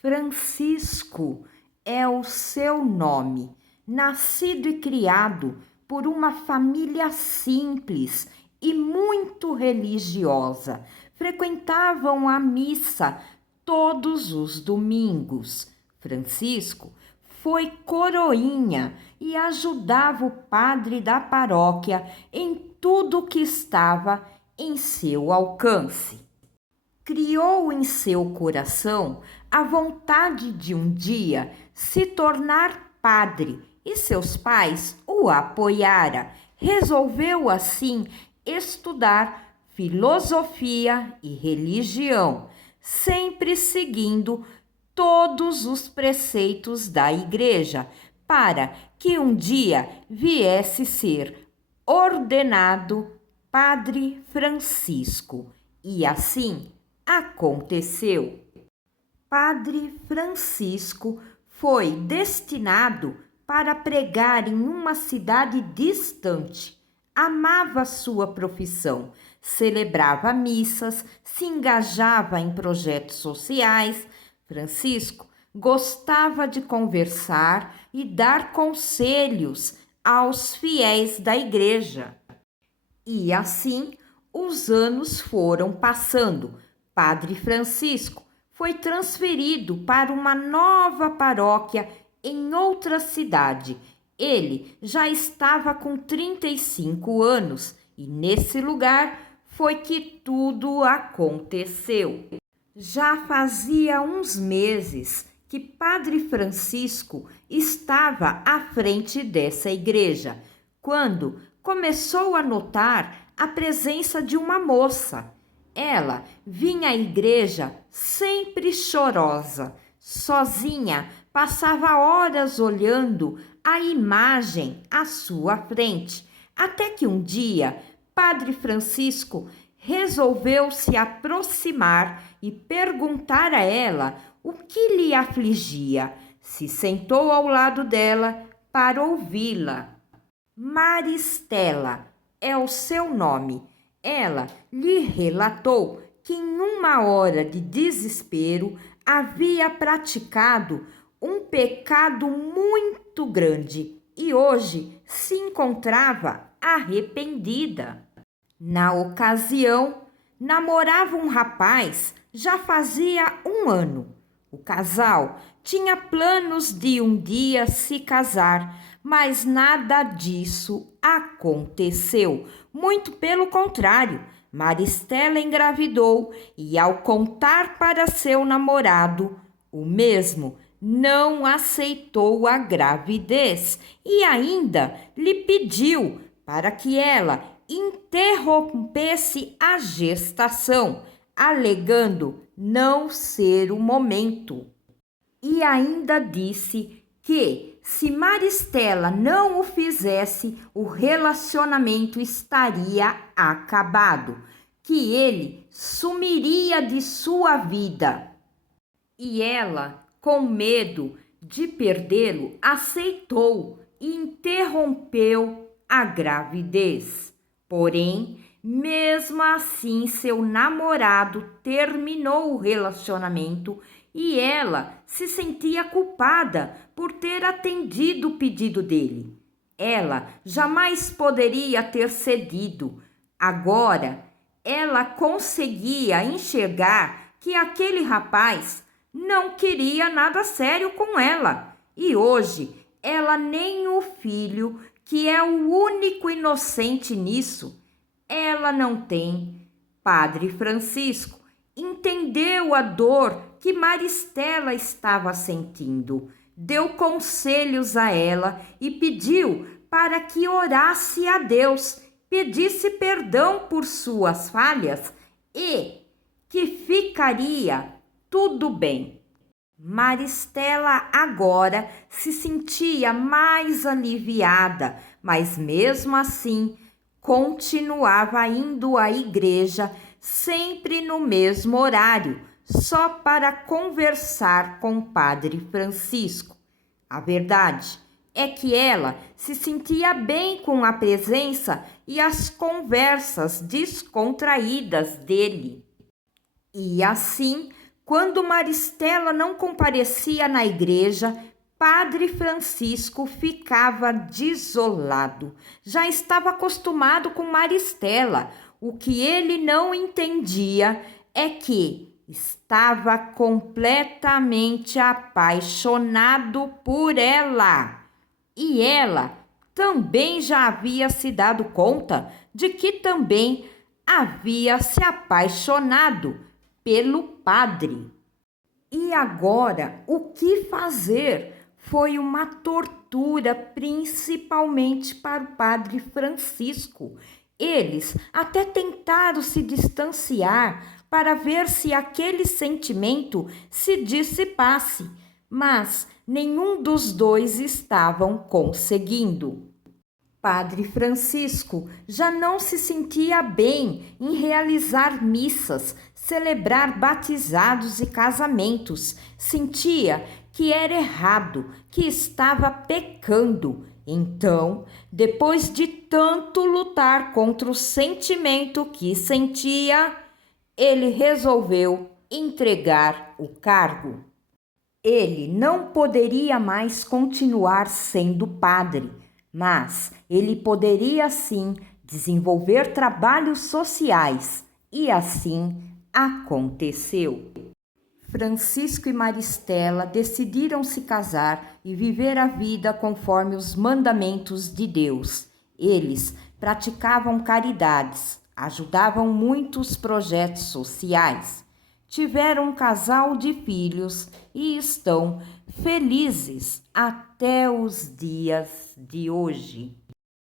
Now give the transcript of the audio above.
Francisco é o seu nome, nascido e criado por uma família simples e muito religiosa. Frequentavam a missa todos os domingos. Francisco foi coroinha e ajudava o padre da paróquia em tudo que estava em seu alcance. Criou em seu coração a vontade de um dia se tornar padre e seus pais o apoiaram. Resolveu assim estudar filosofia e religião, sempre seguindo todos os preceitos da igreja, para que um dia viesse ser ordenado Padre Francisco. E assim aconteceu. Padre Francisco foi destinado para pregar em uma cidade distante. Amava sua profissão, celebrava missas, se engajava em projetos sociais. Francisco gostava de conversar e dar conselhos aos fiéis da igreja. E assim os anos foram passando. Padre Francisco foi transferido para uma nova paróquia em outra cidade. Ele já estava com 35 anos e nesse lugar foi que tudo aconteceu. Já fazia uns meses que Padre Francisco estava à frente dessa igreja, quando começou a notar a presença de uma moça. Ela vinha à igreja sempre chorosa, sozinha, passava horas olhando a imagem à sua frente, até que um dia Padre Francisco resolveu se aproximar e perguntar a ela o que lhe afligia. Se sentou ao lado dela para ouvi-la. Maristela é o seu nome. Ela lhe relatou que em uma hora de desespero havia praticado um pecado muito grande e hoje se encontrava arrependida. Na ocasião, namorava um rapaz já fazia um ano. O casal tinha planos de um dia se casar, mas nada disso aconteceu. Muito pelo contrário, Maristela engravidou e, ao contar para seu namorado, o mesmo não aceitou a gravidez e ainda lhe pediu para que ela interrompesse a gestação, alegando não ser o momento. E ainda disse que, se Maristela não o fizesse, o relacionamento estaria acabado, que ele sumiria de sua vida. E ela, com medo de perdê-lo, aceitou e interrompeu a gravidez. Porém, mesmo assim, seu namorado terminou o relacionamento e ela se sentia culpada por ter atendido o pedido dele. Ela jamais poderia ter cedido. Agora, ela conseguia enxergar que aquele rapaz não queria nada sério com ela. E hoje, ela nem o filho, que é o único inocente nisso, ela não tem. Padre Francisco entendeu a dor que Maristela estava sentindo, deu conselhos a ela e pediu para que orasse a Deus, pedisse perdão por suas falhas e que ficaria tudo bem. Maristela agora se sentia mais aliviada, mas mesmo assim continuava indo à igreja sempre no mesmo horário, só para conversar com o Padre Francisco. A verdade é que ela se sentia bem com a presença e as conversas descontraídas dele. E assim Quando Maristela não comparecia na igreja, Padre Francisco ficava desolado. Já estava acostumado com Maristela. O que ele não entendia é que estava completamente apaixonado por ela. E ela também já havia se dado conta de que também havia se apaixonado pelo padre. E agora, o que fazer? Foi uma tortura, principalmente para o padre Francisco. Eles até tentaram se distanciar para ver se aquele sentimento se dissipasse, mas nenhum dos dois estavam conseguindo. Padre Francisco já não se sentia bem em realizar missas, celebrar batizados e casamentos. Sentia que era errado, que estava pecando. Então, depois de tanto lutar contra o sentimento que sentia, ele resolveu entregar o cargo. Ele não poderia mais continuar sendo padre, mas ele poderia sim desenvolver trabalhos sociais, e assim aconteceu. Francisco e Maristela decidiram se casar e viver a vida conforme os mandamentos de Deus. Eles praticavam caridades, ajudavam muitos projetos sociais, tiveram um casal de filhos e estão felizes até os dias de hoje.